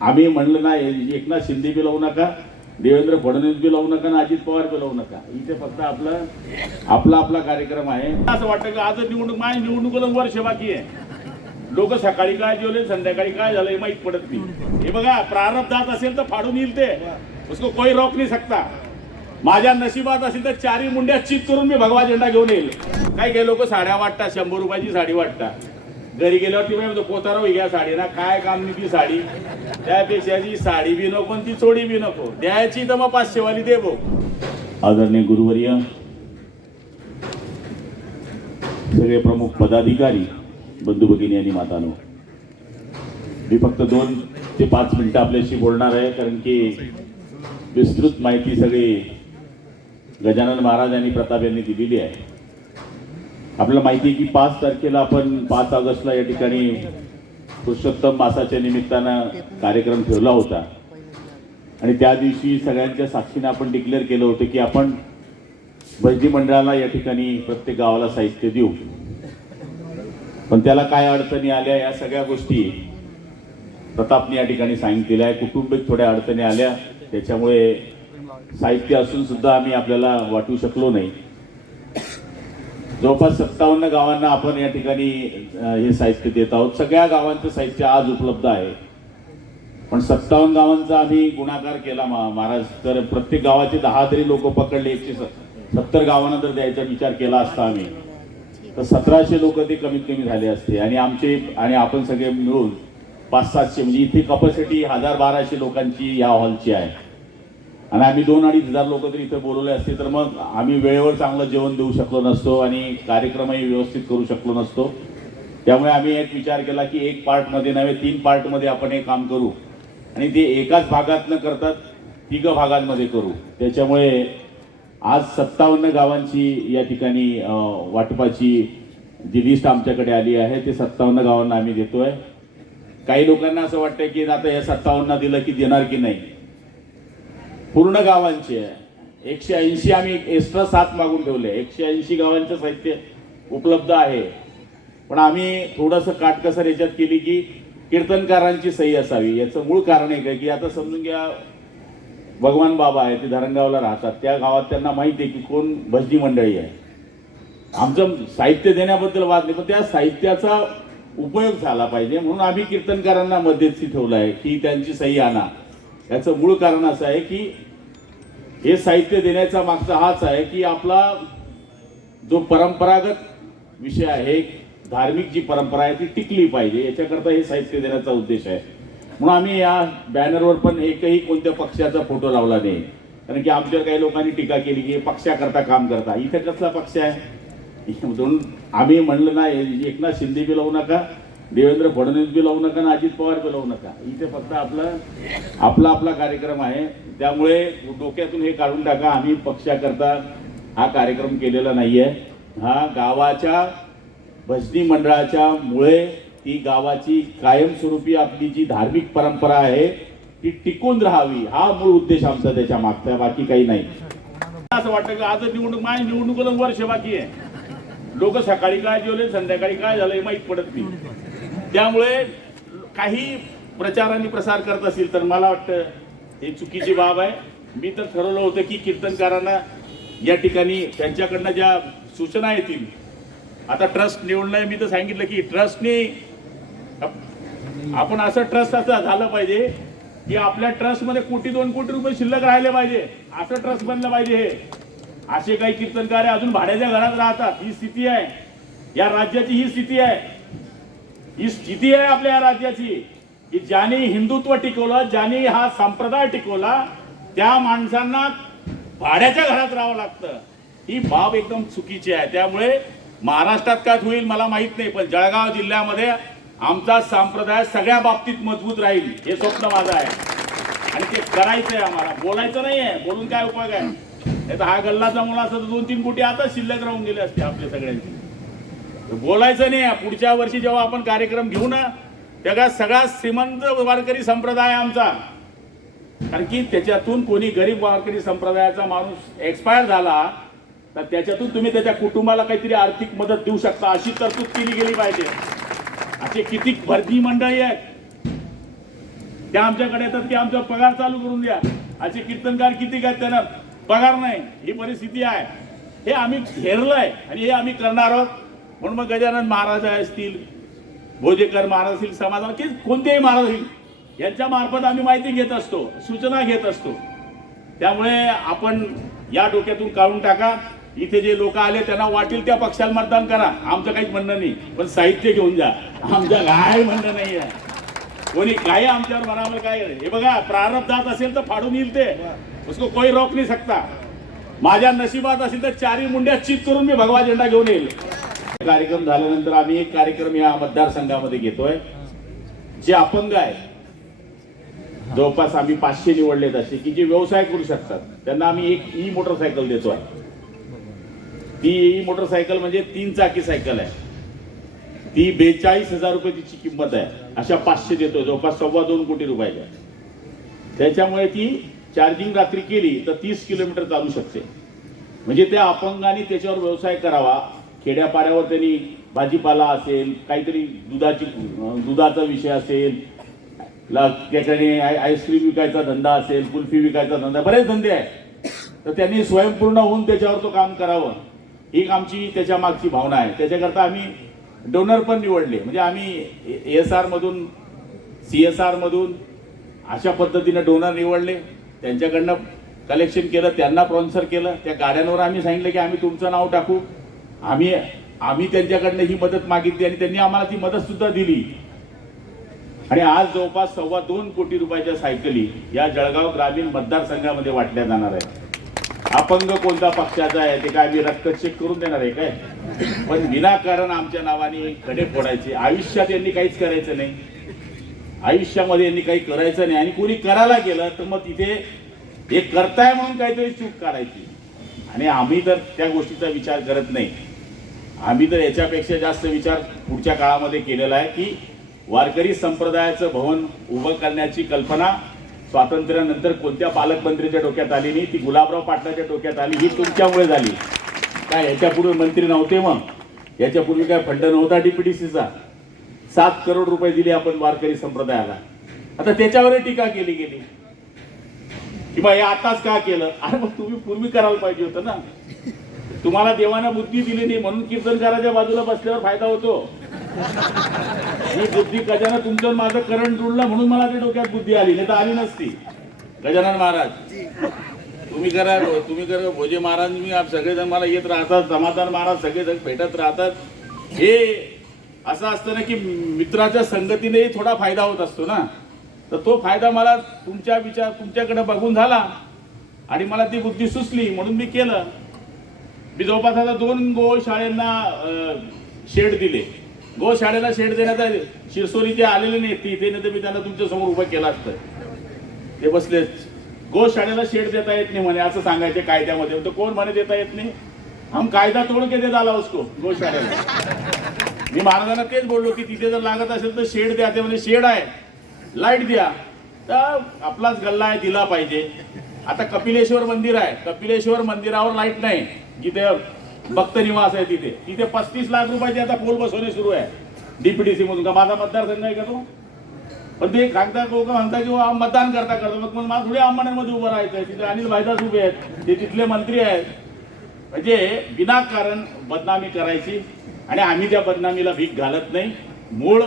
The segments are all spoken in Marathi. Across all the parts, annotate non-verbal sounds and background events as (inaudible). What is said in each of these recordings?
आम्ही म्हणलं नाही एकनाथ शिंदे बी लावू नका देवेंद्र फडणवीस बी लावू नका आणि अजित पवार बी लावू नका. इथे फक्त आपलं आपला आपला कार्यक्रम आहे. असं वाटतं की आज निवडणूक माझ्या निवडणुकीला वर्ष बाकी आहे. लोक सकाळी काय जेवले संध्याकाळी काय झालं हे माहीत पडत नाही. हे बघा प्रारब्धात असेल तर फाडून येईल ते. उसको कोई रोक नाही सकता. माझ्या नशिबात असेल तर चारी मुंड्या चित करून मी भगवा झेंडा घेऊन येईल. काय काही लोक साड्या वाटतात शंभर रुपयाची साडी वाटतात. घरी गेल्यावर ती म्हणतो पोताराव घ्या साडी ना काय काम नाही ती साडी. त्यापेक्षा जी साडी बी नको आणि ती चोडी बी नको. द्यायची तर मग पाचशेवाली दे भाऊ. आदरणीय गुरुवर्य सगळे प्रमुख पदाधिकारी बंधू भगिनी आणि मातानो मी फक्त दोन ते पाच मिनिटं आपल्याशी बोलणार आहे कारण की विस्तृत माहिती सगळी गजानन महाराज आणि प्रताप यांनी दिलेली आहे. आपल्याला माहिती आहे की पाच तारखेला आपण पाच ऑगस्टला या ठिकाणी पुरुषोत्तम मासाच्या निमित्तानं कार्यक्रम ठेवला होता. आणि त्या दिवशी सगळ्यांच्या साक्षीने आपण डिक्लेअर केलं होतं की आपण भजनी मंडळाला या ठिकाणी प्रत्येक गावाला साहित्य देऊ. पण त्याला काय अडचणी आल्या या सगळ्या गोष्टी प्रतापने या ठिकाणी सांगितलेल्या आहे. कुटुंबिक थोड्या अडचणी आल्या. त्याच्यामुळे साहित्य असून सुद्धा आम्ही आपल्याला वाटू शकलो नाही. जवळपास सत्तावन्न गावांना आपण या ठिकाणी हे साहित्य देत आहोत. सगळ्या गावांचं साहित्य आज उपलब्ध आहे. पण सत्तावन्न गावांचा आम्ही गुणाकार केला मा- महाराज. तर प्रत्येक गावाचे दहा तरी लोक पकडले एकशे सत्तर गावांना जर द्यायचा विचार केला असता आम्ही तर सतराशे लोक ते कमीत कमी झाले असते. आणि आमचे आणि आपण सगळे मिळून पाच सातशे म्हणजे इथे कपॅसिटी हजार बाराशे लोकांची या हॉलची आहे. आणि आम्ही दोन अडीच हजार लोक जर इथं बोलवले असते तर मग आम्ही वेळेवर चांगलं जेवण देऊ शकलो नसतो आणि कार्यक्रमही व्यवस्थित करू शकलो नसतो. त्यामुळे आम्ही एक विचार केला की एक पार्टमध्ये नव्हे तीन पार्टमध्ये आपण हे काम करू. आणि ते एकाच भागात न करतात तिघ भागांमध्ये करू. त्याच्यामुळे आज सत्तावन्न गावांची या ठिकाणी वाटपाची जी लिस्ट आमच्याकडे आली आहे ते सत्तावन्न गावांना आम्ही देतोय. काही लोकांना असं वाटतं की आता या सत्तावन्न दिलं की देणार की नाही. पूर्ण गावांची आहे. एकशे ऐंशी आम्ही एक्स्ट्रा साथ मागून ठेवले. एकशे ऐंशी गावांचं साहित्य उपलब्ध आहे. पण आम्ही थोडंसं काटकसर याच्यात केली की कीर्तनकारांची सही असावी. याचं मूळ कारण एक आहे की आता समजून घ्या भगवान बाबा आहे ते धरणगावला राहतात. त्या गावात त्यांना माहिती आहे की कोण भजनी मंडळी आहे. आमचं साहित्य देण्याबद्दल वाद नाही पण त्या साहित्याचा उपयोग झाला पाहिजे. म्हणून आम्ही कीर्तनकारांना मध्यस्थी ठेवलं आहे की त्यांची सही आणा. याचं मूळ कारण असं आहे की हे साहित्य देण्याचा मागचा हाच आहे की आपला जो परंपरागत विषय आहे धार्मिक जी परंपरा आहे ती टिकली पाहिजे. याच्याकरता हे साहित्य देण्याचा उद्देश आहे. म्हणून आम्ही या बॅनरवर पण एकही कोणत्या पक्षाचा फोटो लावला नाही. कारण की आमच्या काही लोकांनी टीका केली की पक्षाकरता काम करता. इथे कसला पक्ष आहे? (laughs) म्हणून आम्ही म्हणलं ना एकनाथ शिंदे बी लावू नका. देवेंद्र फडणवीस बी लावू नका आणि अजित पवार बी लावू नका. इथे फक्त आपलं आपला आपला कार्यक्रम आहे. त्यामुळे डोक्यातून हे काढून टाका. आम्ही पक्षाकरता हा कार्यक्रम केलेला नाहीये. हा गावाच्या भजनी मंडळाच्या मुळे ती गावाची कायमस्वरूपी आपली जी धार्मिक परंपरा आहे ती टिकून राहावी. हा मूळ उद्देश आमचा त्याच्या मागचा. बाकी काही नाही. असं वाटतं की आज निवडणूक माझ्या निवडणुकीला वर्ष बाकी आहे. लोक सकाळी काय जेवले संध्याकाळी काय झालं हे माहीत पडत नाही. त्यामुळे काही प्रचार आणि प्रसार करत असेल तर मला वाटतं हे चुकीची बाब आहे. मी तर ठरवलं होतं की कीर्तनकारांना या ठिकाणी त्यांच्याकडनं ज्या सूचना येतील आता ट्रस्ट निवडणं मी तर सांगितलं की ट्रस्टने आपण असं ट्रस्ट असं झालं पाहिजे की आपल्या ट्रस्टमध्ये कोटी दोन कोटी रुपये शिल्लक राहिले पाहिजे. असं ट्रस्ट बनलं पाहिजे हे. असे काही कीर्तनकार अजून भाड्याच्या घरात राहतात. ही स्थिती आहे. या राज्याची ही स्थिती आहे. ही स्थिती आहे आपल्या या राज्याची की ज्याने हिंदुत्व टिकवलं ज्याने हा संप्रदाय टिकवला त्या माणसांना भाड्याच्या घरात राहावं लागतं. ही बाब एकदम चुकीची आहे. त्यामुळे महाराष्ट्रात काय होईल मला माहीत नाही पण जळगाव जिल्ह्यामध्ये आमचा संप्रदाय सगळ्या बाबतीत मजबूत राहील हे स्वप्न माझं आहे. आणि ते करायचं आहे आम्हाला. बोलायचं नाही आहे बोलून काय उपयोग आहे? नाही तर हा गल्लाचा मुला असता तर दोन तीन कोटी आता शिल्लक राहून गेले असते आपल्या सगळ्यांची. बोलायचं नाही. पुढच्या वर्षी जेव्हा आपण कार्यक्रम घेऊ ना तेव्हा सगळा श्रीमंत वारकरी संप्रदाय आमचा. कारण की त्याच्यातून कोणी गरीब वारकरी संप्रदायाचा माणूस एक्सपायर झाला तर त्याच्यातून तुम्ही त्याच्या कुटुंबाला काहीतरी आर्थिक मदत देऊ शकता अशी तरतूद केली गेली पाहिजे. असे किती भरती मंडळी आहेत. त्या आमच्याकडे येतात की आमचा पगार चालू करून द्या. असे कीर्तनकार किती काय त्यांना पगार नाही. ही परिस्थिती आहे. हे आम्ही घेरलंय आणि हे आम्ही करणार आहोत. म्हणून मग गजानन महाराज असतील भोजेकर महाराज असतील समाधान की कोणतेही महाराज असतील यांच्या मार्फत आम्ही माहिती घेत असतो सूचना घेत असतो. त्यामुळे आपण या डोक्यातून काढून टाका. इथे जे लोक आले त्यांना वाटेल त्या पक्षाला मतदान करा. आमचं काहीच म्हणणं नाही पण साहित्य घेऊन जा. आमचं काय म्हणणं नाही आहे. कोणी काय आमच्यावर म्हणावं काय हे बघा प्रारब्धात असेल तर फाडून येईल ते. उसको कोई रोक नाही सकता. माझ्या नशिबात असेल तर चारी मुंड्या चित करून मी भगवा झेंडा घेऊन येईल. कार्यक्रम झाल्यानंतर आम्ही एक कार्यक्रम या मतदारसंघामध्ये घेतोय. जे अपंग आहे जवळपास आम्ही पाचशे निवडलेत असे की जे व्यवसाय करू शकतात. त्यांना आम्ही एक ई मोटरसायकल देतोय. ती ई मोटरसायकल म्हणजे तीन चाकी सायकल आहे. ती बेचाळीस हजार रुपये तिची किंमत आहे. अशा पाचशे देतोय जवळपास सव्वा दोन कोटी रुपयाच्या त्याच्यामुळे ती चार्जिंग रात्री केली तर तीस किलोमीटर चालू शकते. म्हणजे त्या अपंगाने त्याच्यावर व्यवसाय करावा. खेड्यापाड्यावर त्यांनी भाजीपाला असेल काहीतरी दुधाची दुधाचा विषय असेल ला- त्याच्याने आय- आईस्क्रीम विकायचा धंदा असेल कुल्फी विकायचा धंदा बरेच धंदे आहेत. तर त्यांनी स्वयंपूर्ण होऊन त्याच्यावर तो काम करावं. ही आमची त्याच्या मागची भावना आहे. त्याच्याकरता आम्ही डोनर पण निवडले. म्हणजे आम्ही एस आरमधून सी एस आरमधून अशा पद्धतीनं डोनर निवडले. त्यांच्याकडनं कलेक्शन केलं त्यांना स्पॉन्सर केलं. त्या गाड्यांवर आम्ही सांगितलं की आम्ही तुमचं नाव टाकू. आम्ही आम्ही त्यांच्याकडनं ही मदत मागितली आणि त्यांनी आम्हाला ती मदत सुद्धा दिली. आणि आज जवळपास सव्वा दोन कोटी रुपयाच्या सायकली या जळगाव ग्रामीण मतदारसंघामध्ये वाटल्या जाणार आहेत. अपंग कोणता पक्षाचा आहे ते काय मी रक्त चेक करून देणार आहे काय? पण विनाकारण आमच्या नावाने खडे फोडायचे. आयुष्यात यांनी काहीच करायचं नाही. आयुष्यामध्ये यांनी काही करायचं नाही. आणि कोणी करायला गेलं तर मग तिथे हे करताय म्हणून काहीतरी चूक काढायची. आणि आम्ही तर त्या गोष्टीचा विचार करत नाही. आम्ही तर याच्यापेक्षा जास्त विचार पुढच्या काळामध्ये केलेला आहे की वारकरी संप्रदायाचं भवन उभं करण्याची कल्पना स्वातंत्र्यानंतर कोणत्या पालकमंत्रीच्या डोक्यात आली नाही ती गुलाबराव पाटलाच्या डोक्यात आली ही तुमच्यामुळे झाली. काय याच्यापूर्वी मंत्री नव्हते मग? याच्यापूर्वी काय फंड नव्हता डीपीडीसीचा सात करोड रुपये दिले आपण वारकरी संप्रदायाला. आता त्याच्यावरही टीका केली गेली. किंवा हे आताच का केलं? अरे मग तुम्ही पूर्वी करायला पाहिजे होतं ना. तुम्हाला देवानं बुद्धी दिली नाही म्हणून कीर्तनकाराच्या बाजूला बसल्यावर फायदा होतो. ही बुद्धी गजानन तुमचं माझं करंट जुळलं म्हणून मला ते डोक्यात बुद्धी आली नाही तर आली नसती. गजानन महाराज तुम्ही करा तुम्ही करा भोजे महाराज मी सगळेजण मला येत राहतात समाधान महाराज सगळेजण भेटत राहतात. हे असं असतं ना की मित्राच्या संगतीनेही थोडा फायदा होत असतो ना. तर तो फायदा मला तुमच्या विचार तुमच्याकडे बघून झाला आणि मला ती बुद्धी सुचली म्हणून मी केलं. मी जवळपास आता दोन गो शाळेंना शेड दिले. गो शाळेला शेड देण्यात आले. जे ते आलेले नाही ते इथे नाही तर मी त्यांना तुमच्यासमोर उभं केलं असतं. ते बसले गो शाळेला शेड देता येत नाही म्हणे असं सांगायचे कायद्यामध्ये. तर कोण म्हणे देता येत नाही? हम कायदा तोड के देत आला असतो गो शाळेला. मी महाराजांना तेच बोललो की तिथे जर लागत असेल तर शेड द्या ते म्हणजे शेड आहे. लाइट द्या. तर आपलाच गल्ला आहे दिला पाहिजे. आता कपिलेश्वर मंदिर आहे. कपिलेश्वर मंदिरावर लाइट नाही. जिथे भक्त निवास आहे तिथे. तिथे पस्तीस लाख रुपयाचे आता पोल बसवणे सुरू आहे. डीपीडीसी मधून. का माझा मतदारसंघ आहे का तो? पण ते कागदा लोक म्हणतात की मतदान करता करता. मग मग मला थोडी अंमण्यामध्ये उभं राहायचं आहे. तिथे अनिल भाईदास उभे आहेत. ते तिथले मंत्री आहेत. म्हणजे विनाकारण बदनामी करायची आणि आम्ही त्या बदनामीला भीक घालत नाही. मूळ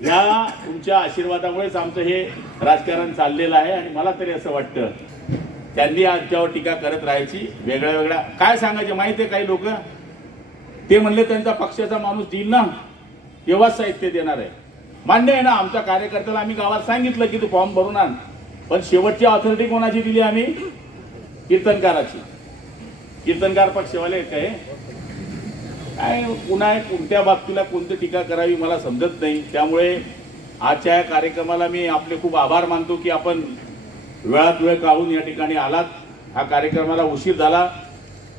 ह्या तुमच्या आशीर्वादामुळेच आमचं हे राजकारण चाललेलं आहे आणि मला तरी असं वाटतं त्यांनी आमच्यावर टीका करत राहायची. वेगळ्या वेगळ्या काय सांगायचे? माहिती आहे काही लोक? ते म्हणले त्यांचा पक्षाचा माणूस देईल ना तेव्हाच साहित्य देणार आहे. मान्य आहे ना आमच्या कार्यकर्त्याला आम्ही गावात सांगितलं की तू फॉर्म भरून आण. पण शेवटची ऑथॉरिटी कोणाची दिली आम्ही? कीर्तनकाराची. कीर्तनकार पक्षवाले आहेत काय? काय पुन्हा कोणत्या बाबतीला कोणती टीका करावी मला समजत नाही. त्यामुळे आजच्या या कार्यक्रमाला मी आपले खूप आभार मानतो की आपण वेळात वेळ काढून या ठिकाणी आलात. हा कार्यक्रमाला उशीर झाला.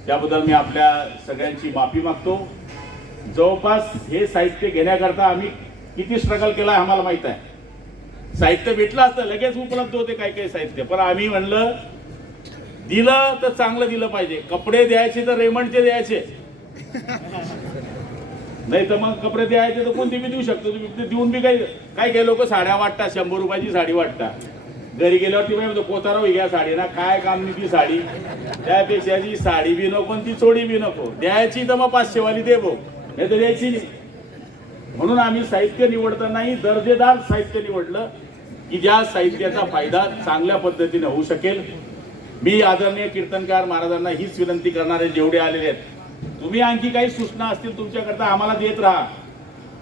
त्याबद्दल मी आपल्या सगळ्यांची माफी मागतो. जवळपास हे साहित्य घेण्याकरता आम्ही किती स्ट्रगल केला आहे आम्हाला माहीत आहे. साहित्य भेटलं असतं लगेच उपलब्ध होते काही काही साहित्य. पण आम्ही म्हणलं दिलं तर चांगलं दिलं पाहिजे. कपडे द्यायचे तर रेमंडचे द्यायचे. नाही तर मग कपडे द्यायचे तर कोणते बी देऊ शकतो. तुम्ही ते देऊन बी काही काही काही लोक साड्या वाटतात शंभर रुपयाची साडी वाटतात. घरी गेल्यावर ती म्हणतो कोताराव घ्या साडी. ना काय काम नाही ती साडी. त्यापेक्षा जी साडी बी नको ती चोडी बी नको. द्यायची तर मग पाचशेवाली दे भाऊ. नाही तर द्यायची नाही. म्हणून आम्ही साहित्य निवडतानाही दर्जेदार साहित्य निवडलं की ज्या साहित्याचा फायदा चांगल्या पद्धतीने होऊ शकेल. मी आदरणीय कीर्तनकार महाराजांना हीच विनंती करणारे जेवढे आलेले आहेत. तुम्ही आणखी काही सूचना असतील तुमच्याकरता आम्हाला देत राहा.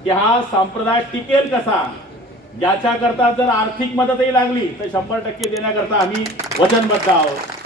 की हा संप्रदाय टिकेल कसा? ज्याच्याकरता जर आर्थिक मदतही लागली तर शंभर टक्के देण्याकरता आम्ही वचनबद्ध आहोत.